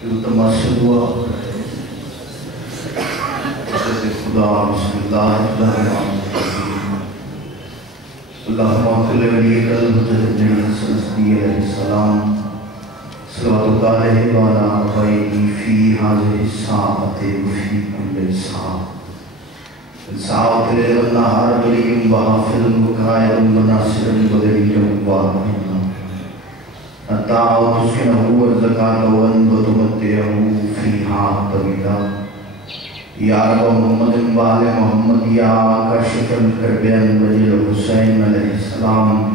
تماشا دعا حضرت خدا بسم اللہ الرحمن الرحیم اللہم صلی علیہ حضرت نبی علیہ السلام صلوات علیہ وعلا آبائہ فی حاضر الساعت وفی کل ساعت الساعت والنہار ولیم وحافظ وقائد وناصر ودلیم وحافظ الدعوة تسكنه والزكاة وتمتعه فيها طويلا يا رب محمد وآل محمد يا كاشف الكرب وجه الحسين عليه السلام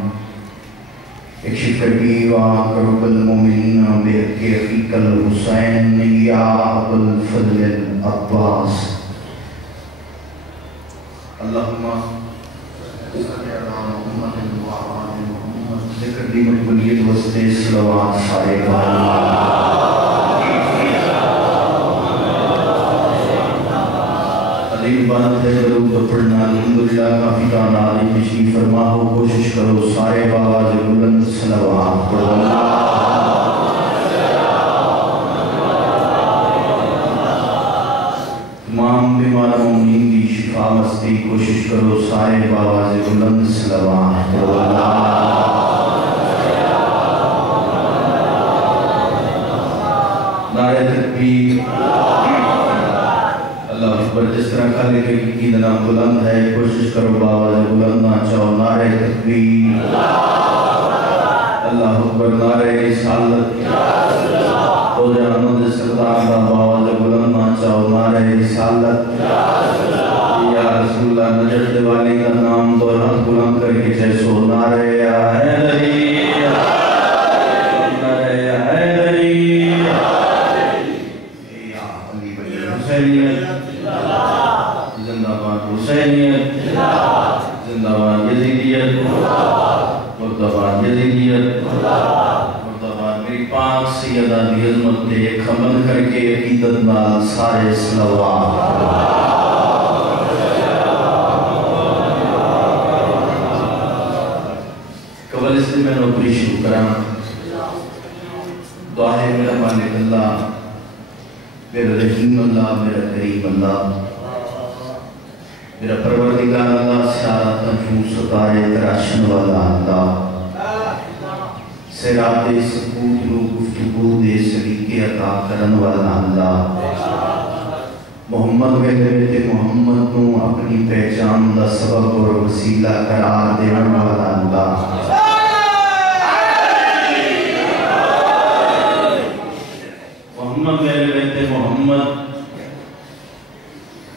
اكشف كربي وكرب المؤمنين بحق أخيك الحسين يا أبا الفضل العباس اللهم صل على محمد وعلى محمد ذکر دی مقبولیت وستے صلوات سارے عظیم بات ہے درود پڑھنا الحمدللہ کافی تعداد تشریف فرما ہو کوشش کرو سارے باواز بلند صلوات پڑھنا تمام بیمار مومنین کی شفا مستی کوشش کرو سارے باواز بلند صلوات پڑھنا نعرہ تکبیر اللہ اکبر جس طرح کھلے کی نام بلند ہے کوشش کرو باواز بلند نہ چاہو نعرہ تکبیر اللہ اکبر نعرہ رسالت تو جانو سردار کا باواز بلند نہ چاہو نعرہ رسالت یا رسول اللہ نجد والی کا نام دو ہاتھ بلند کر کے جیسو نعرہ حیدری زندہ باد حسینیت زندہ باد یزیدیت مردباد یزیدیت مردباد میری پاک سیدہ دی عظمت دے خمن کر کے عقیدت نال سارے صلوات قبل اس میں نوکری شروع کرام دعا ہے میرا مالک اللہ میرا رحیم اللہ میرا کریم اللہ میرا پروردگار اللہ سیارت نجوم ستارے تراشن والا اللہ سیرات سکوت نو گفتگو دے سلیقے عطا کرن والا اللہ محمد ویلے محمد نو اپنی پہچان دا سبب اور وسیلہ قرار دینے والا اللہ محمد میرے بیت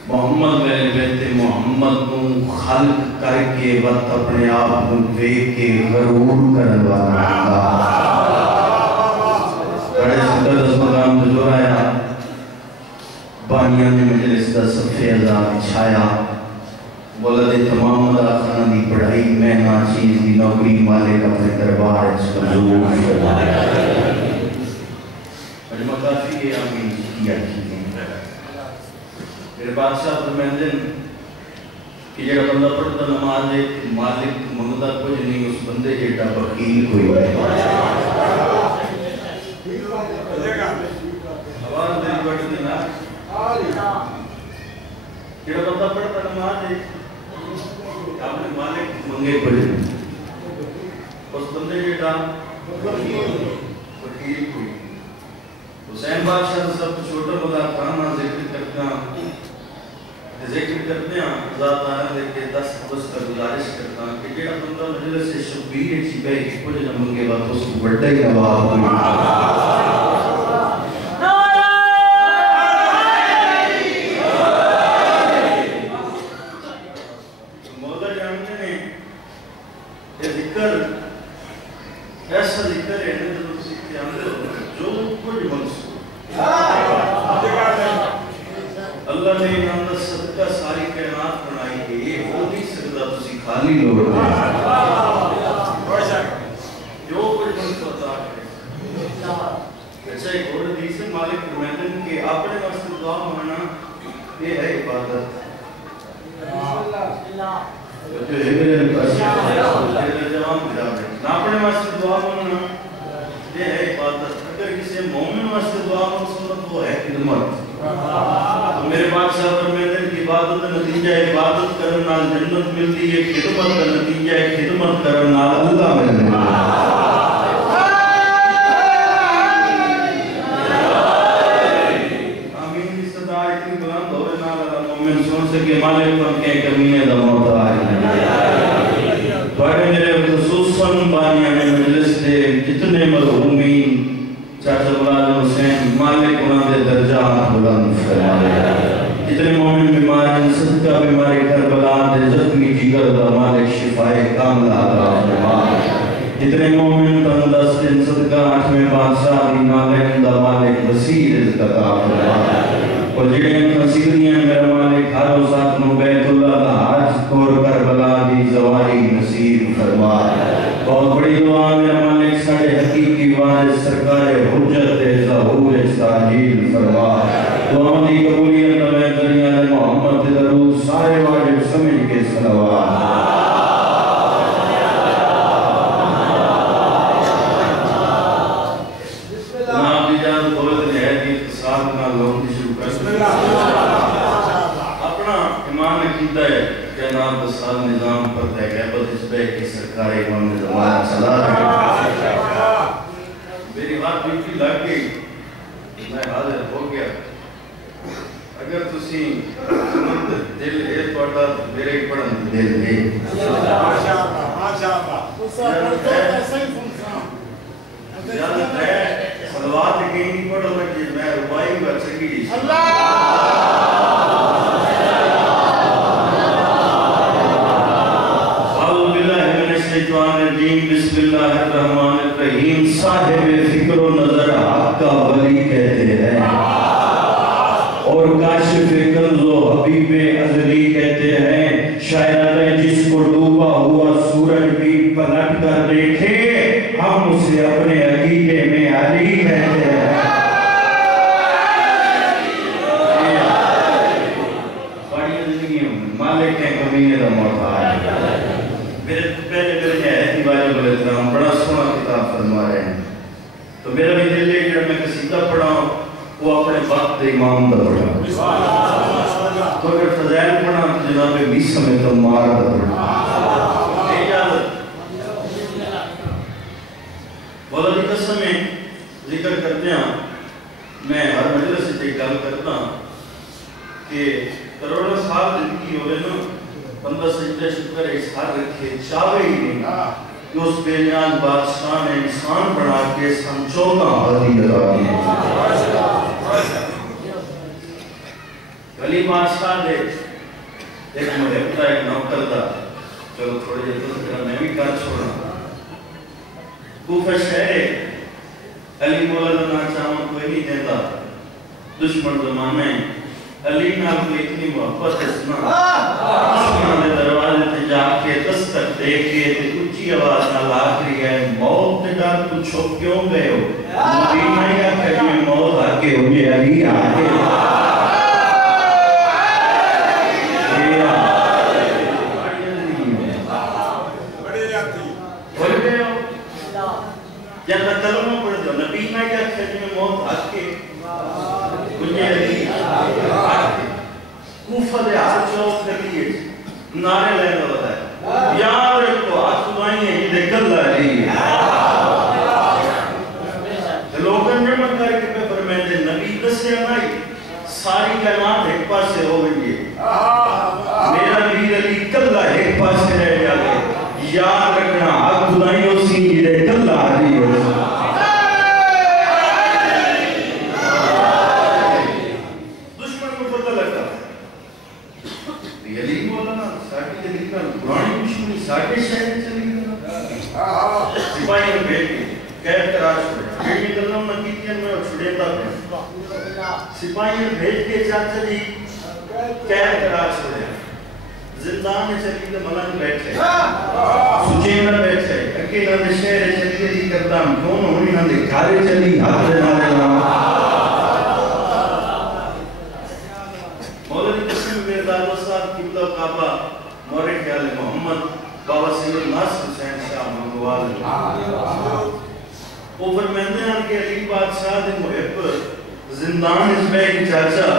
محمد میرے بیت محمد کو خلق کر کے وقت اپنے آپ کو دیکھ کے غرور کروانا بڑے سندر دس مقام جو آیا بانیاں نے مجلس دا صفحہ ازام چھایا بولا دے تمام مدہ خانہ دی پڑھائی میں ناچیز دی نوکری مالک اپنے دربار اس کا ضرور فرمایا مکافی کے آمین کیا میرے بادشاہ فرمیندن کہ جڑا بندہ پڑھتا نماز ہے مالک منگتا کچھ نہیں اس بندے جیٹا بخیل کوئی ہے آواز میری بڑھتی نا جڑا بندہ پڑھتا نماز ہے اپنے مالک منگے پڑھے اس بندے جیٹا بخیل کوئی حسین بادشاہ سب چھوٹا بدا کانا ذکر کرتے ہیں ذات آنے دے کے 10 حبس کا گزارش کرتا ہوں کہ جیڑا بندہ مجلس سے شبیر ایک چی بے کچھ جمعن کے بعد اس کو بڑھتا ہی نواب ہوئی مولا جانتے ہیں یہ ذکر ایسا ذکر ہے جو سیکھتے ہیں جو کچھ منصور اللہ نے انہوں نے صدقہ ساری کائنات بنائی ہے یہ ہو نہیں سکتا تسی خالی لوگ جو کچھ منصور عطا کرے اچھا ایک اور حدیث ہے مالک فرمائدن کہ اپنے واسطے دعا مانگنا یہ ہے عبادت جو ہے میرے جواب اپنے واسطے دعا مانگنا یہ ہے عبادت اگر کسی مومن واسطے دعا مقصود وہ ہے خدمت. تو میرے پاک صاحب فرماتے ہیں کہ عبادت کا نتیجہ عبادت کرنے نال جنت ملتی ہے, خدمت کا نتیجہ خدمت کرنے نال اللہ ملتی ہے. کہ مالک بن کے کمینے دا محتاج ہے. بڑے میرے خصوصاً بانیاں میں مجلس دے جتنے مرحومین چاچا ملازم حسین مالک انہاں دے درجات بلند فرمائے. جتنے مومن بیمار ہیں صدقہ بیماری کربلا دے زخمی جگر دا مالک شفائے کاملہ عطا فرمائے. جتنے مومن تندرست ہیں صدقہ آٹھویں بادشاہ دی نالین دا مالک وسیع رزق عطا فرمائے. اور جڑے نصیبیاں میرا مالک ہر وسات نو بیت اللہ دا حج اور کربلا دی زواری نصیب فرمائے. بہت بڑی دعا میرا مالک ساڑے حقیقی وارث سرکار حجت ظہور استعجیل فرمائے. دعا دی قبولیت میں دریا محمد درود سارے واجب سمجھ کے صلوات. جناب اجازت بولت ہے کہ اقتصاد کا لوگ اپنا ایمان عقیدہ ہے کہ نام دسال نظام پر طے گئے بس اس پہ کہ سرکار امام زمانہ چلا رہے. میری بات بالکل لگ گئی, میں حاضر ہو گیا. اگر تسی دل ہے توڑا میرے پڑھن دل ہے زیادہ ہے صلوات کہیں نہیں پڑھو لگی میں ربائی بچ سکی. اعوذ باللہ من الشیطان الرجیم بسم اللہ الرحمن الرحیم. صاحب فکر و نظر حق کا ولی کہتے ہیں اور کاشف کنز و حبیب ازلی کہتے ہیں. شاید جس کو ڈوبا ہوا سورج بھی پلٹ کر دیکھے ہم اسے اپنے عقیدے میں علی کہتے ہیں. بڑی زندگی مالک ہے کمینے دا محتاج. میرے پہلے درجہ ہے دیوالی علیہ السلام بڑا سونا کتاب فرما رہے ہیں. تو میرا بھی دل ہے جب میں قصیدہ پڑھا وہ اپنے وقت امام دا پڑھا. تو اگر فضائل پڑھا تو جناب میسا میں تو مار دا پڑھا. مولا دی قسم میں ذکر کرتے ہیں میں ہر مجلس سے ایک گل کرتا ہوں کہ کروڑوں سال زندگی ہو رہے نا بندہ سجدہ شکر اظہار رکھے چاہے ہی نہیں کہ اس بے نیاز بادشاہ نے انسان بنا کے سمجھونا حدی عطا کی. ولی بادشاہ دے ایک محبتہ ایک نوکر دا چلو تھوڑے جے تذکرہ میں بھی کر چھوڑا. کوفہ شہر علی مولا لنا چاہوں کوئی نہیں دیتا دشمن زمانے علی نال کوئی اتنی محبت اسنا آسمان دے دروازے تے جا کے دستک دے کے تے اچھی آواز نال آخری ہے موت تے ڈر تو چھپ کیوں گئے ہو مدینہ یا کہیں موت آکے ہو یہ علی آکے جب کلمہ پڑھ دو نبی میں کیا کھجی میں موت حق کے مجھے علی کوفہ دے ہاتھ چوک کر لیے نعرے لینا ہوتا ہے یاد رکھو ہاتھ دعائیں ہیں یہ دیکھ اللہ علی لوگن جمع کر کے پہ فرمائے دے نبی دسے ہماری ساری کائنات ایک پاس سے ہو گئی میرا نبی علی کلہ ایک پاس سے رہ جاتے یاد رکھنا حق خدائی اسی یہ کلہ علی ہو دشمن کو پتہ لگتا علی مولانا ساٹھی علی کا قرآن دشمنی ساٹھے شہر چلی گیا سپاہی میں بیٹھ کے قید تراش ہوئے بیٹی کرنا نکیتین میں چھڑے تھا سپاہی میں بھیج کے چاچا جی قید تراش ہوئے زندان میں چلی تو ملنگ بیٹھے سچے میں بیٹھے اکیلا دے شہر چلی دی کردام کون ہونی ہم دے کھارے چلی حق دے نالے مولا دی قسم بیرداد صاحب قبلہ کعبہ مورد خیال محمد بابا سید ناصر حسین شاہ منگوال اوپر مہندے آن کے علی بادشاہ دے محب زندان اس میں کی چاچا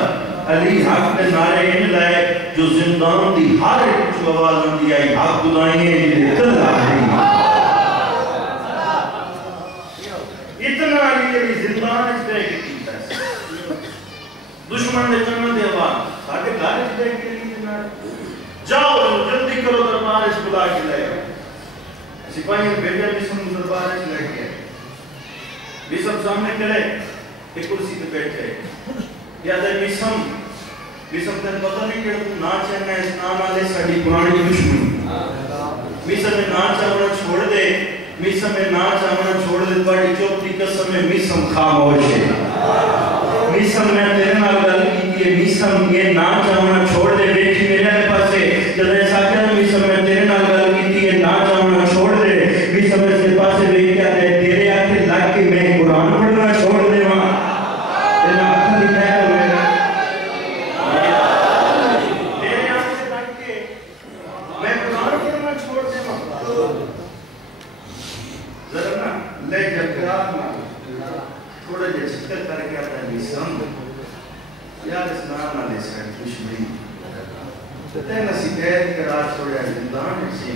علی حق نے نعرے ان لائے جو زندان دی ہر ایک کچھ آواز اندی آئی حق دائیں جلے کل آئی اتنا علی علی زندان اس میں کی چاچا دشمن نے چنن دے آواز ساکے گھر اس میں کی چاچا جاؤ جلدی کرو دربار اس بلا کے لائے سپاہی بیٹا مسلم دربار اس لائے گئے مسلم سامنے کرے ایک کرسی پہ بیٹھے یاد ہے مسلم تن پتہ نہیں کہ تو ناچ ہے اس نام آلے ساڑی پرانی دشمن مسلم میں ناچ آمنا چھوڑ دے مسلم میں ناچ آمنا چھوڑ دے بڑی چوپتی قسم میں مسلم خاموش ہے مسلم میں تیرے نال گل کی کہ مسلم یہ ناچ آمنا چھوڑ دے بیٹھی میرے پاس ہے جب ایسا کیا مسلم میں تیرے نال گل کی تھی یہ ناچ آمنا چھوڑ دے مسلم میں سے پاس ہے بیٹھ کیا دے تیرے آکے لگ کے میں قرآن پڑھنا چھوڑ دے وہاں تیرے آکے دکھایا ہوئے تیرے آکے لگ کے میں قرآن پڑھنا چھوڑ دے وہاں ذرا نا لے جب پیار نا تھوڑا جب شکر کر کے آتا ہے مسلم یار اس نام نہ لے سکتے دشمنی تے نصیحت کرا چھوڑیا زندان سے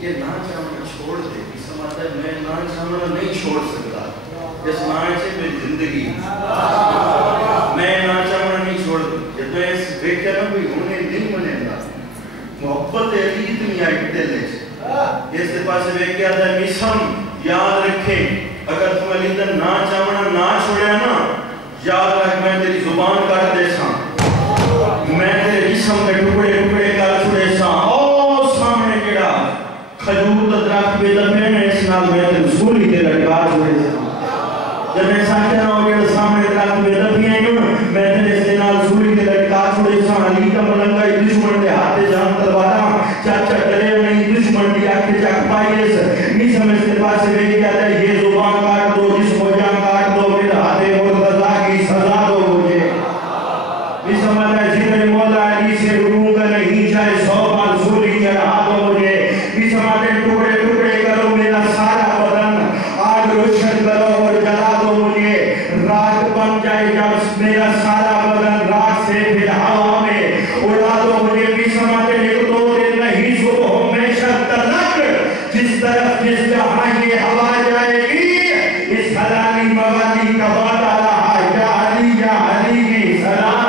یہ نہ چاہنا چھوڑ دے اس سمجھتا ہے میں نہ چاہنا نہیں چھوڑ سکتا اس نام سے میری زندگی میں نہ چاہنا نہیں چھوڑ دے جب میں اس بیٹھے نا کوئی ہونے نہیں منے گا محبت علی اتنی آئی دل ہے اس کے پاس بیٹھ کے آتا ہے مسلم یاد رکھیں اگر تم علی دن نہ چاہنا نہ چھوڑیا نا یاد رکھ میں تیری زبان کر دے ساں میں تیرے جسم میں ٹکڑے ٹکڑے کر چھوڑے ساں او سامنے کیڑا کھجور دا درخت پہ دبے میں اس نال میں تیرے سولی تے لٹکا چھوڑے ساں جب میں ساتھ رہا ہوں کہ سامنے درخت پہ دبے ہیں میں تیرے اس نال سولی تے لٹکا چھوڑے ساں علی کا ملنگا دشمن دے ہاتھ جان تلوارا چاچا ڈرے نہیں دشمن دی آنکھ چک پائی اس نہیں سمجھ کے پاس سے بیٹھ جاتا ہے یہ زبان کاٹ دو جسم و جان کاٹ دو میرے ہاتھ مرتضیٰ کی سزا دو مجھے نہیں سمجھتا ہے جنہیں مولا علی سے رکوں گا نہیں چاہے 100 بار سولی چڑھا دو مجھے نہیں سمجھتے ٹکڑے ٹکڑے کرو میرا سارا بدن آگ روشن کرو اور جلا دو مجھے راک بن جائے جب میرا سارا بدن راک سے پھر ہوا میں اڑا دو مجھے نہیں سمجھتے ایک دو دن نہیں صبح ہمیشہ تلک جس طرف جس جہاں یہ ہوا جائے گی اس حلالی موالی کا وعدہ رہا یا علی کی سلام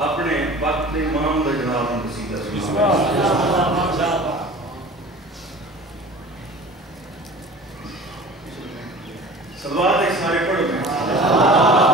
اپنے وقت امام دا جناب مسیح صلوات ایک سارے پڑھو میں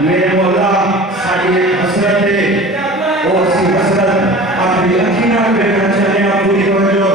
میرے مولا ساڑی ایک حسرت ہے اور اسی حسرت اپنی اکینہ بیٹھا چلے آپ پوری توجہ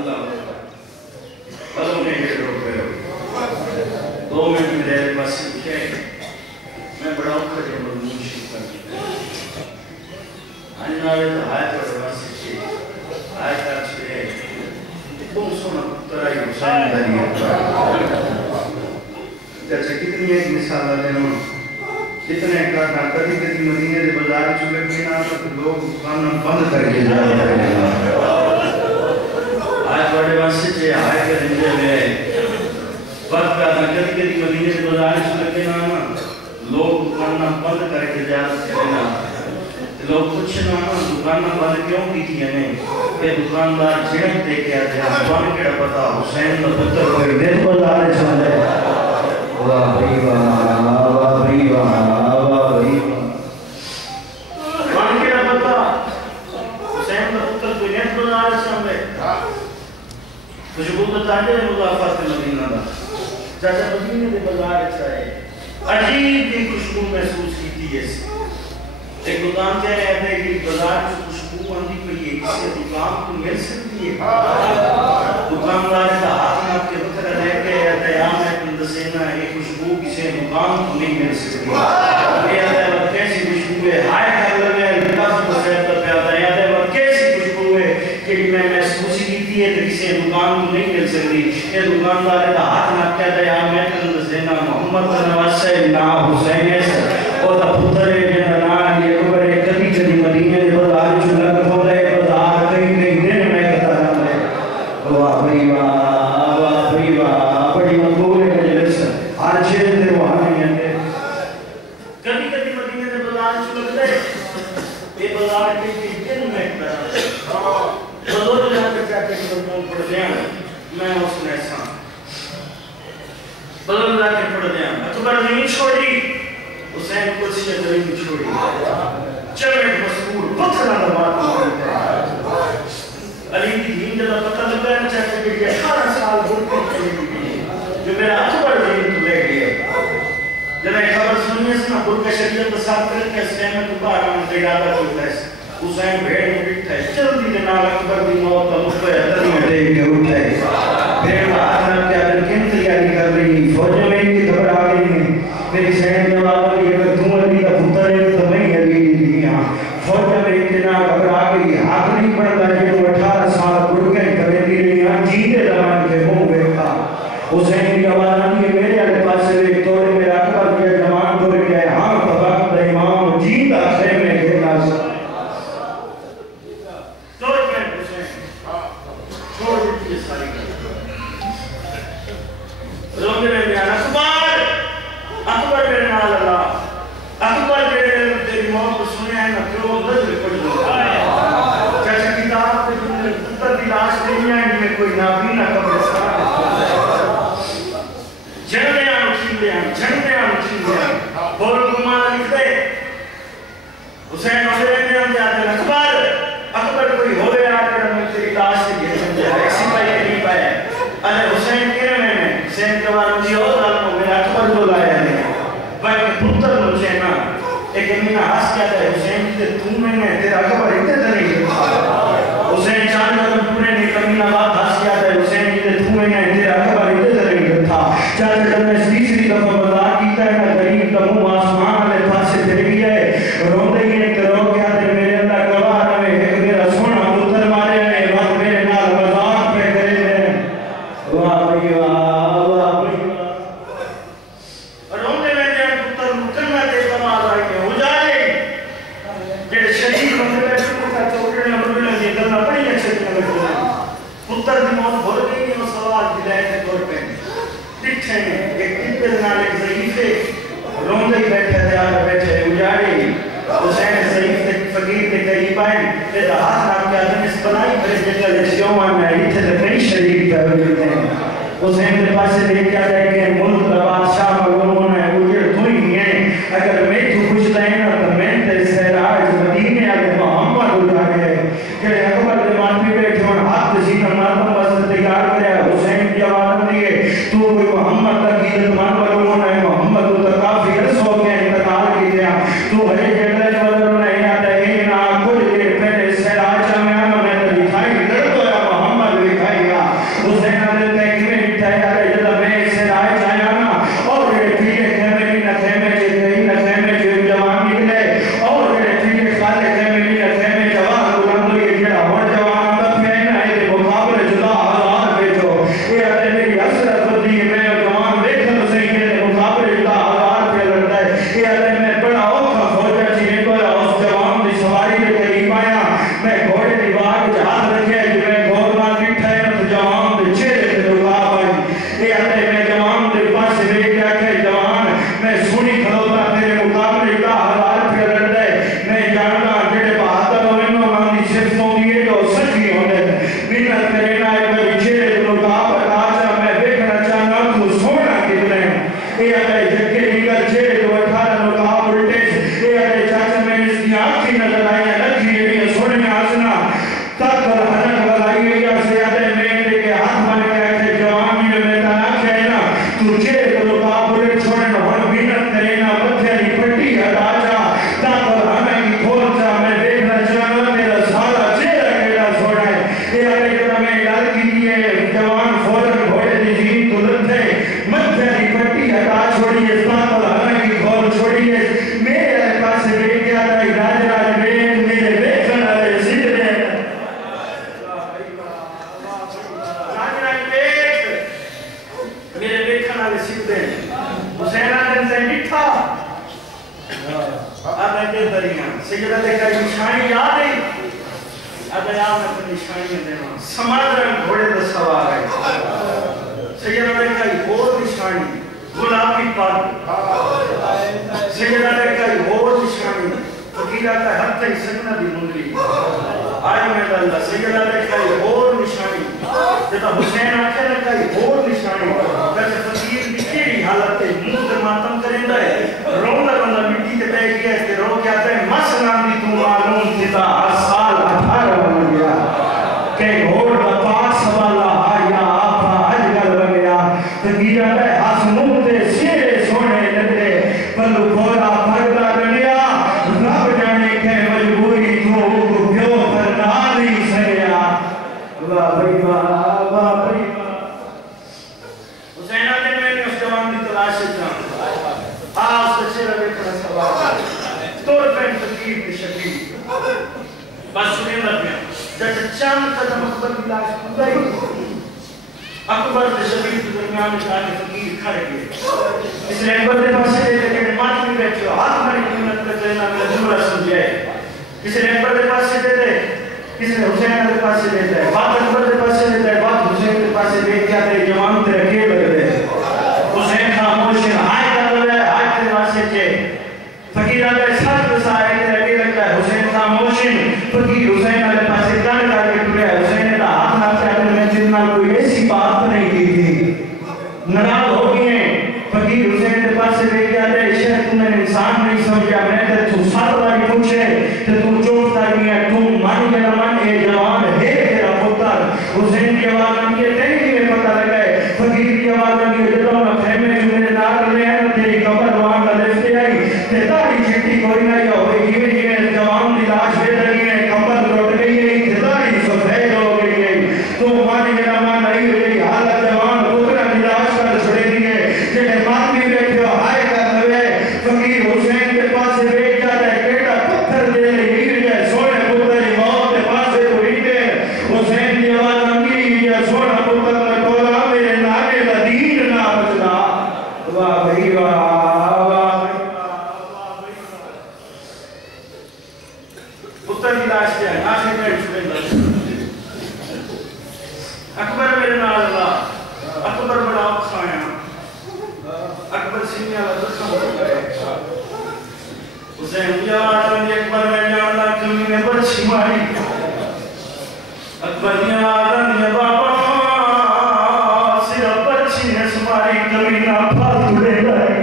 اللہ پلوں نے ہیڈرو کرو 2 منٹ میرے پاس سیکھے میں بڑا اوکھا جو مضمون شروع کر دیا آنیاوے تو آیت پر پاس سیکھے آیت کا چھوڑے تم سونا ترائی حسین داری جیسے کتنی ایک مثال دینا کتنے کارنا کبھی کبھی مدینے دے بازار چلے کے نا تو لوگ کھانا بند کر کے جا رہے ہیں آیت بڑے واسطے چھے آئے کے رنجے میں وقت کارنا کبھی کبھی مدینے دے بازار چلے کے نا لوگ کھانا بند کر کے جا رہے ہیں لوگ پوچھنا دکانہ بند کیوں کی تھی ہمیں کہ دکاندار جھڑک دے کے آتے ہیں بند کیڑا پتا حسین کا پتر کوئی دن بازار چلے واہ بھائی واہ بھائی واہ بھائی بند کیڑا پتا حسین کا پتر کوئی دن بازار چلے تجھے بتا دے مضافات مدینہ دا چاچا مدینہ دے بازار چاہے عجیب کی خوشبو محسوس کی تھی ایسی ایک دکان کہہ رہے تھے کہ بازار میں خوشبو آندی پڑی ہے کسی دکان کو مل سکتی ہے دکاندار کا ہاتھ میں آپ کے بکر رہ کے قیام ہے کندسینا ایک خوشبو کسی دکان کو نہیں مل سکتی یہ آتا ہے وقت کیسی خوشبو ہے ہائے کر لگے لکاس کو سیب تب پہ آتا ہے یہ آتا ہے وقت کیسی خوشبو ہے کہ میں محسوسی کی تھی ہے کہ کسی دکان کو نہیں مل سکتی یہ دکاندار کا ہاتھ میں آپ کہتا ہے میں کندسینا محمد نواز سے نا حسین ایسا اور دا پتر ہے جنہا یہ خبر ہے کبھی کبھی مدینے دے بازار چلا کر ہو رہے بازار کئی دن میں کہتا رہا ہے واہ بھئی واہ بڑی مقبول ہے مجلس ہر چیز دے وہاں نہیں ہے کبھی کبھی مدینے دے بازار چلا کر یہ بازار کئی دن میں کہتا رہا ہے بزرگ جہاں پر کہتے ہیں کہ بزرگ پڑھ دیا میں اس نے ایسا بزرگ جہاں کے پڑھ دیا اکبر نہیں چھوڑی حسین کو سے نہیں چھوڑی چلے مذکور پتھر نہ بات ہوتی ہے علی کی دین جب پتہ لگا ہے چاہتے کہ 18 سال بھول کے چلی جو میرا اکبر دین تو لے گیا جب ایک خبر سنیے سے نا بھول کے شریعت بسات کر کے اسلام میں تو بارا میں قیادہ ہوتا ہے حسین بھیڑ میں بٹھتا ہے جلدی جناب اکبر دی موت کا مطلب حضر میں دیکھ کے اٹھا ہے بھیڑ میں آخر کیا کن تیاری کر رہی فوجوں میں ان کی خبر آ گئی ہے میری سین جواب ہے کہ تم علی کا پتر ہے تو میں علی دی ہاں فوج میں اتنا خبر آ گئی ہاتھ نہیں پڑتا جو 18 سال پڑھ کے کرے دی رہی ہاں جیتے زمان کے منہ بیٹھا حسین کی آواز آتی ہے میرے آلے پاس سے ایک توڑے میرا اکبر کیا جمان توڑ گیا ہاں تباق دا امام جیتا خیمے کھیلنا سا توڑ گئے حسین چھوڑ دیتی ہے ساری روندے میں بیانا اکبر میرے نال اللہ اکبر میرے تیری موت کو سنے ہیں نا کیوں نظر پڑ جائے چاچا کتاب پہ جنہیں پتر دی لاش دینی ہے ان میں کوئی نابینا قبرستان جھنڈے آنو چھیندے ہیں بولو گمانا لکھ دے حسین ہوئے رہنے ہم جاتے ہیں اکبر کوئی ہوئے آکر میں تیری لاش سے گھر سمجھے ایک سپاہی قریب آیا ارے حسین کہنے میں حسین کبار مجھے اور ظالموں میں اکبر کو لایا ہے بلکہ پتر مجھے نا ایک امینا ہاس کیا تھا حسین جیتے تم میں نے تیرا اکبر اتنے تنہی کرتا حسین چاند کا پورے نے ایک امینا بات ہاس کیا تھا حسین جیتے تم میں نے تیرا اکبر اتنے تنہی کرتا چاند جب میں تیسری دفعہ بازار کیتا ہے نا غریب کا منہ آسمان والے پاس سے پھر گیا ہے روندے ہی ایک کرو کیا تھے میرے اللہ گواہ میں ایک میرا سونا پتر مارے ہیں وقت میرے نال مذاق پہ کرے ہیں واہ بھئی واہ بھئی روندے میں جان پتر مکرمہ دے کمال آئی ہے ہو جائے جیسے شہید بندے میں چھوٹا چوکڑے امرولہ یہ کرنا بڑی اچھے لگتے ہیں پتر دی موت بھول گئی نہیں وہ سوال دلائے کے طور پہ ٹھیک ہے ایک ٹھیک نال ایک ضعیف ہے روندے ہی بیٹھے تھے آگے بیٹھے اجاڑے حسین ضعیف تے فقیر تے قریب آئے تے ہاتھ نام کے آدم اس بنائی بھرے جگہ لیکسیوں مان میں اتھے تے کئی شریف پہ ہوئے ہیں حسین کے پاس سے دیکھ کیا جائے کہ ملک کا بادشاہ معلوم ہے اجڑ تو ہی ہیں اگر میں تو کچھ دائیں نا تو میں تے سہراج مدینے آگے محمد اجاڑے کہ اکبر کے مانپی بیٹھے اور ہاتھ سینہ ماتم واسطے تیار کرے حسین کی آواز دیئے تو کوئی محمد کا قیدت مان معلوم ہے محمد تو کافی عرص ہو گیا انتقال کی دیا تو بھلے جنرل بدر نہیں آتا ہے نا کچھ دیر پہلے سہراج میں آنا میں نے دکھائی در تو یا محمد دکھائی گا حسین علیہ کہ دیتے حسین آدم سے مٹھا آدھے دے دریاں سیدہ دیکھا نشانی یاد ہے آدھے آپ اپنی نشانیاں دینا سمادرن گھوڑے دا سوار ہے سیدہ دیکھا اور نشانی گلابی پاک سیدہ دیکھا اور نشانی فقیرہ کا حد تک سننا بھی مندری آئی میں اللہ سیدہ دیکھا اور نشانی جتا حسین آکھے لگا اور نشانی کہتے فقیر بھی کیڑی حالت ہے منہ ماتم کریں ہے روندہ بندہ مٹی کے دے گیا ہے کہ رو کیا ہے مسلم بھی تو معلوم تھا ہر سال 18 بن گیا کہ گھوڑ پاک سوالا آیا آپا اجگل بن گیا تقیرہ ہے حسنوں تے سیرے سونے لگے پلو گھوڑا پھگلا بن گیا رب جانے کے مجبوری تو گھیو پر نہ نہیں سگیا واہ بھئی واہ بھئی حسین آدھے میں نے اس جوان دی تلاش جان آس بچے رہے کھڑا سوال طور پہ فقیر کی شکیل بس سنیں لگ گیا جب چاند قدم اکبر کی لاش کھڑائی اکبر کے شکیل کے درمیان جا کے فقیر کھڑے گئے اس نے اکبر دے پاس سے لے کے مات میں بیٹھے ہو ہاتھ میں قیمت کر دینا میرا جملہ سمجھے اس نے اکبر دے پاس سے دے دے اس نے حسین دے پاس سے دیتا ہے بات اکبر دے پاس سے دیتا ہے بات حسین دے پاس سے دیکھ کیا تے جوان تے رکھے لگے حسین خاموش ہائے کر لے ہائے تے واسطے چے فقیر علیہ ساتھ بسائے تے رکھے لگتا ہے حسین خاموش فقیر حسین علیہ پاس سے کان کر کے ٹرے حسین دا ہاتھ نہ چاہتے میں جتنا کوئی ایسی بات نہیں کی تھی ناراض ہو گئے فقیر حسین دے پاس سے دیکھ کیا تے شاید تم نے انسان نہیں سمجھا میں تے تو ساتھ باری پوچھے تے تو چوٹتا گیا تم مان گیا من اے جوان ہے تیرا پتر حسین کی آواز آنگی ہے تیری میں پتہ لگائے فقیر کی آواز آنگی ہے جتوں نہ خیمے جو میرے نار لے ہیں تیری قبر وہاں کا لفتے آئی تے تاری چھٹی کوئی نہیں ہوئی جیوے جیوے جوان دی لاش بے دری ہے قبر لوٹ گئی ہے تے تاری سفید ہو گئی ہے تو مان گیا من نہیں ہوئی حالت جوان پترہ دی لاش کر چھڑے دی ہے جیسے مان بھی بیٹھے ہو ہائے کر لوے فقیر حسین کے پاس سے بیٹھ جاتا ہے بیٹا پتھر دے لے ہے سونے پتر موت کے پاس سے ہوئی دے حسین کی آواز آنگی ہے سونا پتر میں کولا میرے نانے لدین نہ بچنا واہ بھئی واہ پتر کی لاش کیا ہے آخر میں چھوڑے لاش اکبر میرے نال اللہ اکبر بڑا کھایا اکبر سینے والا دکھا ہو گئے حسین کی آواز آنگی اکبر میں جاننا کمی نے بچی ماری اکبر کی آواز آنگی بابا صرف بچی نے سماری کمی نہ پھال دے گئے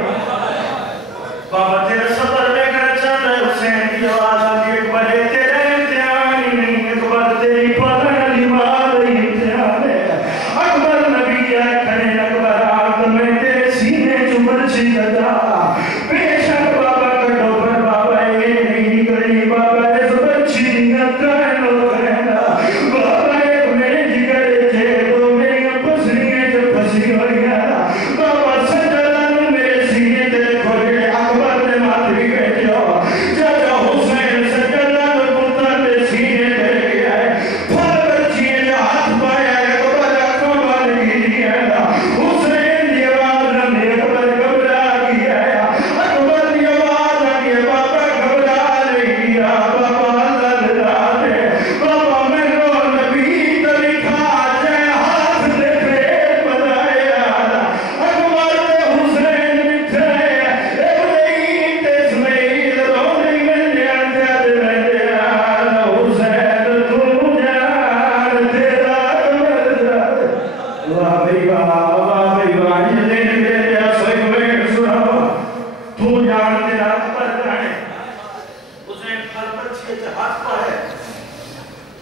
بابا تیرا صبر لے کر چل رہے حسین کی آواز آنگی اکبر تیرے امتحان نہیں اکبر تیری پالن علی مال امتحان ہے اکبر نبی ہے کھڑے اکبر آگ میں تیرے سینے جو مرچی لگا بے شک بابا کٹو پر بابا یہ نہیں نکلی بابا اس بچی نگت رہنو کہنا بابا ایک میرے جگرے تھے تو میری پسریے جو پسی ہو گیا بابا سجلن میرے سینے تیرے کھولے اکبر نے ماتری بیٹھے ہو جاجا حسین سجلن پتر نے سینے تیرے گیا ہے پھر بچیے جو ہاتھ پایا ہے اکبر اکبر والے کی ہے حسین دیوار نے اکبر گھبرا گیا ہے اکبر دیوار نے بابا گھبرا لیا بابا اللہ دے بابا میں رو نبی طریقہ جائے ہاتھ دے پھر بنایا اکبر دے حسین مٹھے ابراہیم تے اسماعیل رونے میں جانتے دے حسین تو جان تیرا کمر جان واہ بھئی واہ بھئی واہ یہ دینے میرے دیا سوئی میں سنا تو جان تیرا کمر جانے حسین پھل پر چھے ہاتھ پا ہے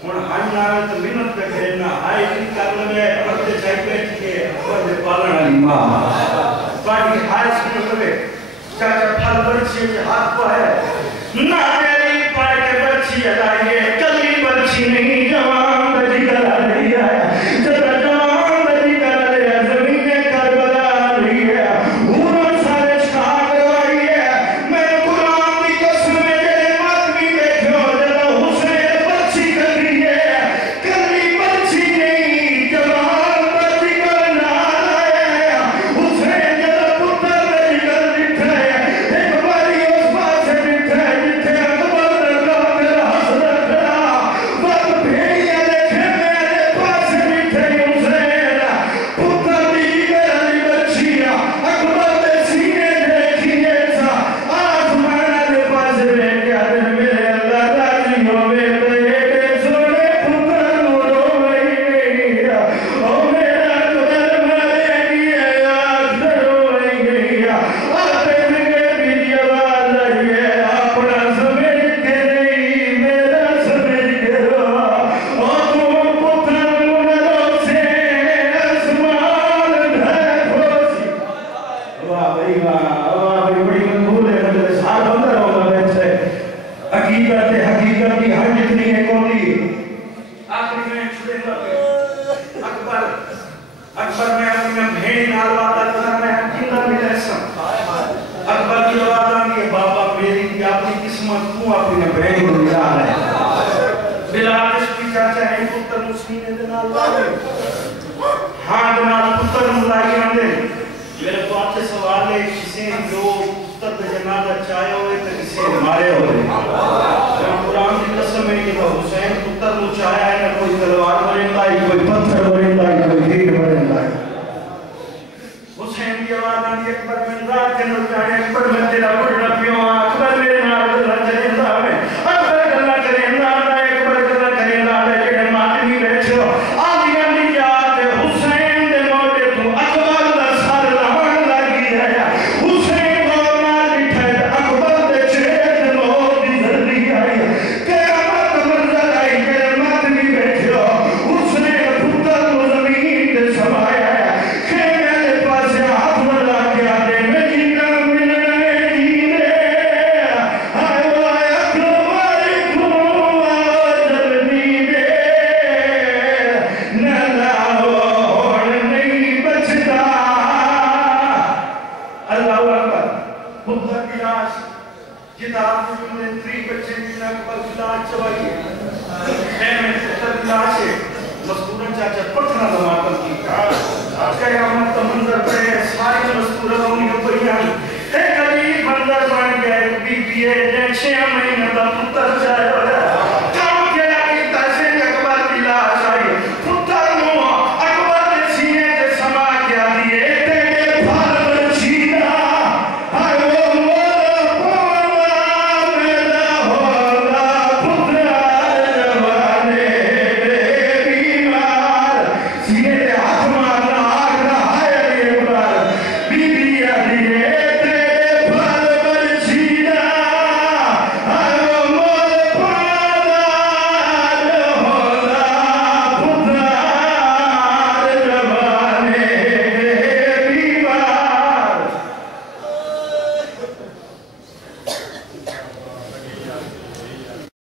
اور ہم ناوے تو منت پہ کھیلنا آئی کی کرنے میں پردے چاہی بیٹھ کے پردے پالن علی ماں باقی ہائے سنو لگے چاچا پھل برچی ہاتھ پا ہے نہ تیری پائے کے برچی ادائیے کلی برچی نہیں جوان بجی کرا رہی ہے جب جوان بجی کرا رہی ہے زمین کربلا رہی ہے انہوں سارے چھاک رہی ہے میں قرآن کی قسم میں جلے مات بھی بیٹھے ہو جب حسین برچی کر رہی ہے کلی برچی نہیں جوان بجی کرنا رہے حسین جب چھڑے لگے اکبر میں اپنی بھیڑی نال وعدہ کرنا میں اکیلا ملے سن اکبر کی آواز آنگی بابا میری کی اپنی قسمت تو اپنی بھیڑی کو ملا ہے بلال اس کی چاچا ہے پتر مسینے دنال لائے ہاں دنال پتر ملائی آندے میرے تو آپ سے سوال ہے کسے جو پتر دے جنازہ چاہے ہوئے تو کسے مارے ہوئے قرآن کی قسم ہے کہ حسین پتر نو چاہیا ہے